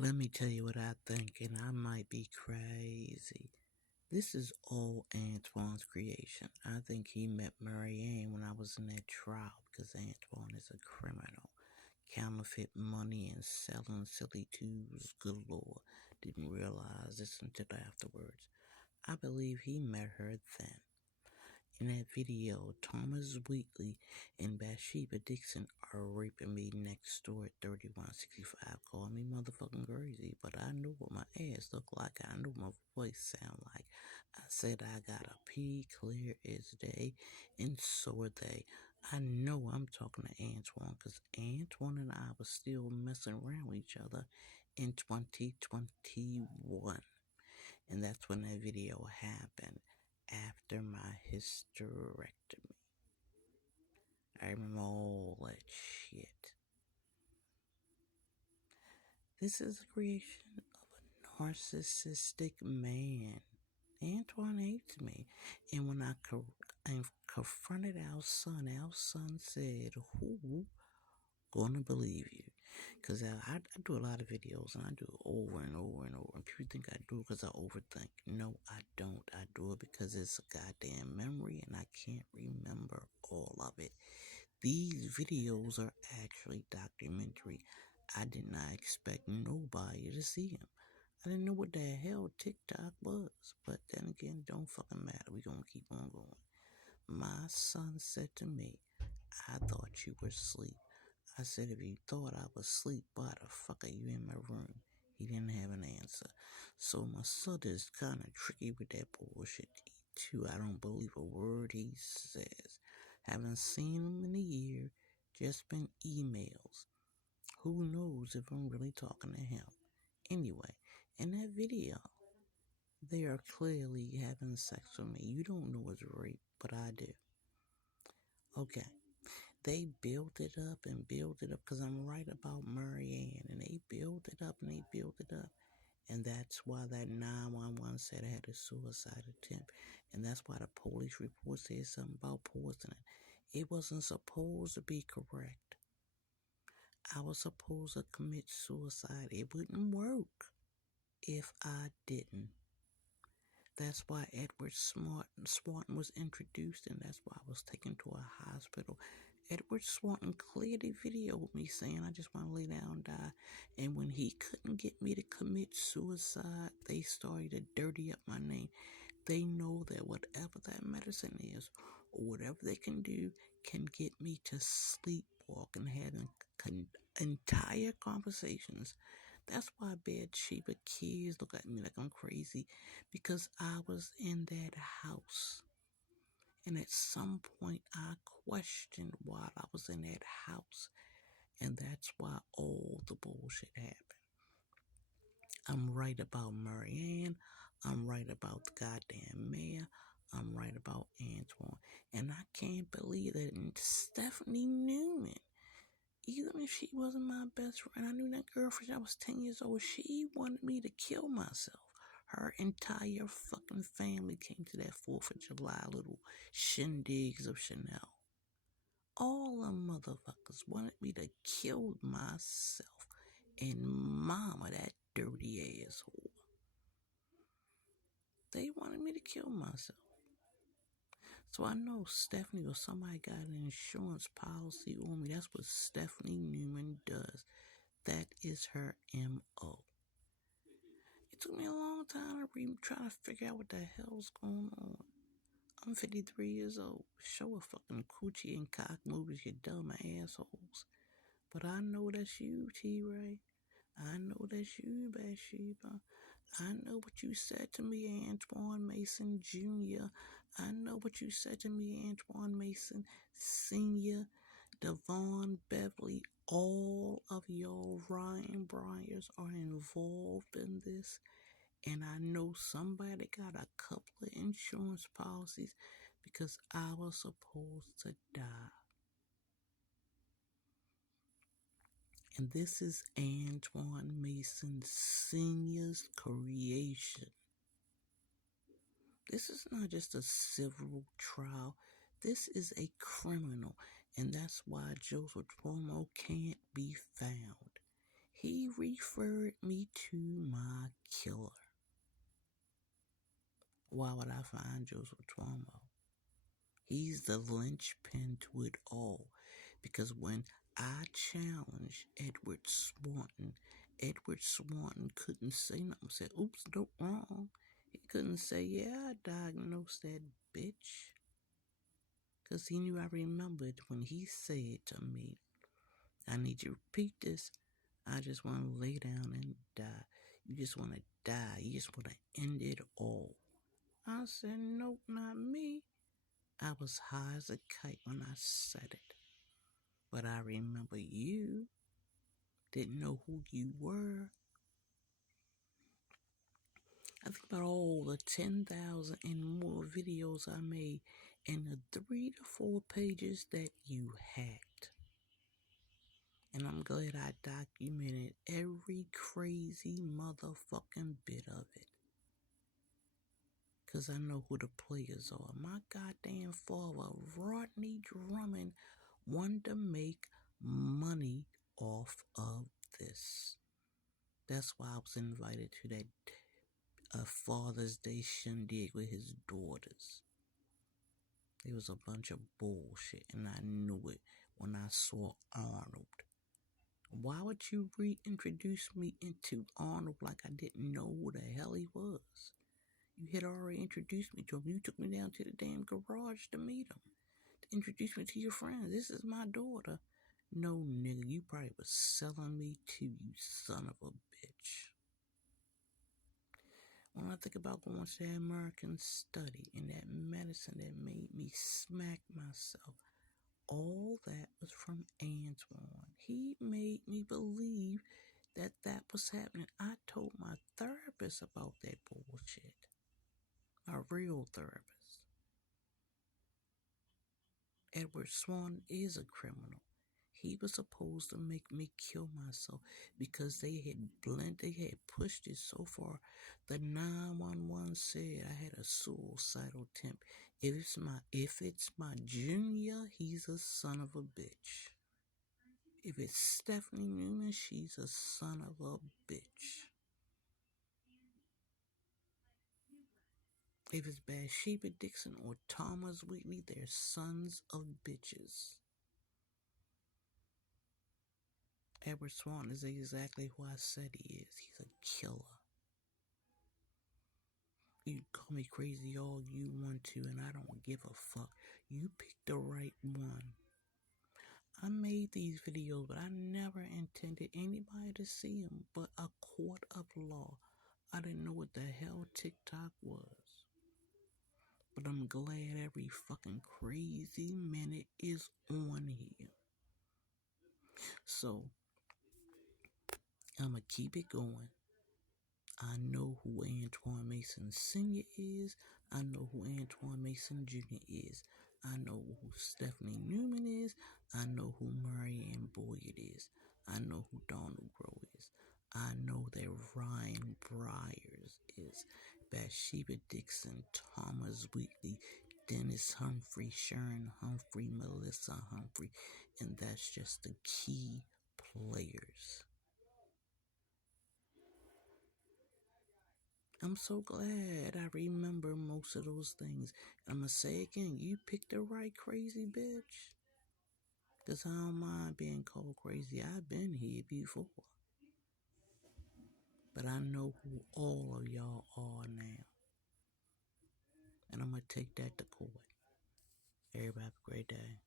Let me tell you what I think, and I might be crazy. This is all Antwon's creation. I think he met Marianne when I was in that trial because Antwon is a criminal. Counterfeit money and selling silly tubes galore. Didn't realize this until afterwards. I believe he met her then. In that video, Thomas Wheatley and Bathsheba Dixon are raping me next door at 3165. Call me motherfucking crazy, but I know what my ass look like. I know what my voice sound like. I said I got a pee clear as day, and so are they. I know I'm talking to Antwon because Antwon and I was still messing around with each other in 2021. And that's when that video happened after my hysterectomy. I remember all that shit. This is a creation of a narcissistic man. Antwon hates me. And when I confronted our son said, who gonna believe you? Because I do a lot of videos and I do it over and over and over. And people think I do it because I overthink. No, I don't. I do it because it's a goddamn memory and I can't remember all of it. These videos are actually documentary. I did not expect nobody to see them. I didn't know what the hell TikTok was. But then again, it don't fucking matter. We gonna keep on going. My son said to me, I thought you were asleep. I said, if you thought I was asleep, why the fuck are you in my room? He didn't have an answer. So my son is kind of tricky with that bullshit. Too, I don't believe a word he says. Haven't seen him in a year, just been emails. Who knows if I'm really talking to him? Anyway, in that video, they are clearly having sex with me. You don't know it's rape, but I do. Okay. They built it up and built it up because I'm right about Marianne, and they built it up and they built it up. And that's why that 911 said I had a suicide attempt. And that's why the police report said something about poisoning. It wasn't supposed to be correct. I was supposed to commit suicide. It wouldn't work if I didn't. That's why Edward Swanton was introduced, and that's why I was taken to a hospital. Edward Swanton clearly videoed me saying I just want to lay down and die. And when he couldn't get me to commit suicide, they started to dirty up my name. They know that whatever that medicine is, or whatever they can do, can get me to sleepwalk and having entire conversations. That's why Bathsheba kids look at me like I'm crazy, because I was in that house. And at some point, I questioned why I was in that house. And that's why all the bullshit happened. I'm right about Marianne. I'm right about the goddamn mayor. I'm right about Antwon. And I can't believe that Stepney Newman, even if she wasn't my best friend, I knew that girlfriend. I was 10 years old. She wanted me to kill myself. Her entire fucking family came to that 4th of July little shindigs of Chanel. All them motherfuckers wanted me to kill myself. And mama, that dirty asshole. They wanted me to kill myself. So I know Stepney or somebody got an insurance policy on me. That's what Stepney Newman does. That is her M.O. It took me a long time to try to figure out what the hell's going on. I'm 53 years old. Show a fucking coochie and cock movies, you dumb assholes. But I know that's you, T-Ray. I know that's you, Bathsheba. I know what you said to me, Antwon Mason Jr. I know what you said to me, Antwon Mason Sr., Devon Beverly. All of y'all Ryan Byers are involved in this. And I know somebody got a couple of insurance policies because I was supposed to die. And this is Antwon Mason Sr.'s creation. This is not just a civil trial. This is a criminal. And that's why Joseph Twanmoh can't be found. He referred me to my killer. Why would I find Joseph Twanmoh? He's the linchpin to it all. Because when I challenged Edward Swanton couldn't say nothing. Said, oops, no, wrong. He couldn't say, yeah, I diagnosed that bitch. Because he knew I remembered when he said to me, I need you to repeat this. I just want to lay down and die. You just want to die. You just want to end it all. I said, nope, not me. I was high as a kite when I said it. But I remember you didn't know who you were. I think about all the 10,000 and more videos I made and the 3 to 4 pages that you hacked. And I'm glad I documented every crazy motherfucking bit of it. Because I know who the players are. My goddamn father, Rodney Drummond, wanted to make money off of this. That's why I was invited to that Father's Day shindig with his daughters. It was a bunch of bullshit, and I knew it when I saw Arnold. Why would you reintroduce me into Arnold like I didn't know who the hell he was? You had already introduced me to him. You took me down to the damn garage to meet him. To introduce me to your friends. This is my daughter. No, nigga, you probably was selling me to you, son of a bitch. When I think about going to that American study and that medicine that made me smack myself, all that was from Antwon. He made me believe that that was happening. I told my therapist about that bullshit. My real therapist. Edward Swan is a criminal. He was supposed to make me kill myself because they had pushed it so far. The 911 said I had a suicidal attempt. If it's my junior, he's a son of a bitch. If it's Stepney Newman, she's a son of a bitch. If it's Bathsheba Dixon or Thomas Wheatley, they're sons of bitches. Edward Swan is exactly who I said he is. He's a killer. You call me crazy all you want to, and I don't give a fuck. You picked the right one. I made these videos, but I never intended anybody to see them but a court of law. I didn't know what the hell TikTok was. But I'm glad every fucking crazy minute is on here. So, I'ma keep it going. I know who Antwon Mason Sr. is. I know who Antwon Mason Jr. is. I know who Stepney Newman is. I know who Marianne Boyd is. I know who Donald Grow is. I know that Ryan Byers is. Bathsheba Dixon, Thomas Wheatley, Dennis Humphrey, Sharon Humphrey, Melissa Humphrey, and that's just the key players. I'm so glad I remember most of those things. I'm going to say again, you picked the right crazy bitch. Because I don't mind being called crazy. I've been here before. But I know who all of y'all are now. And I'm going to take that to court. Everybody have a great day.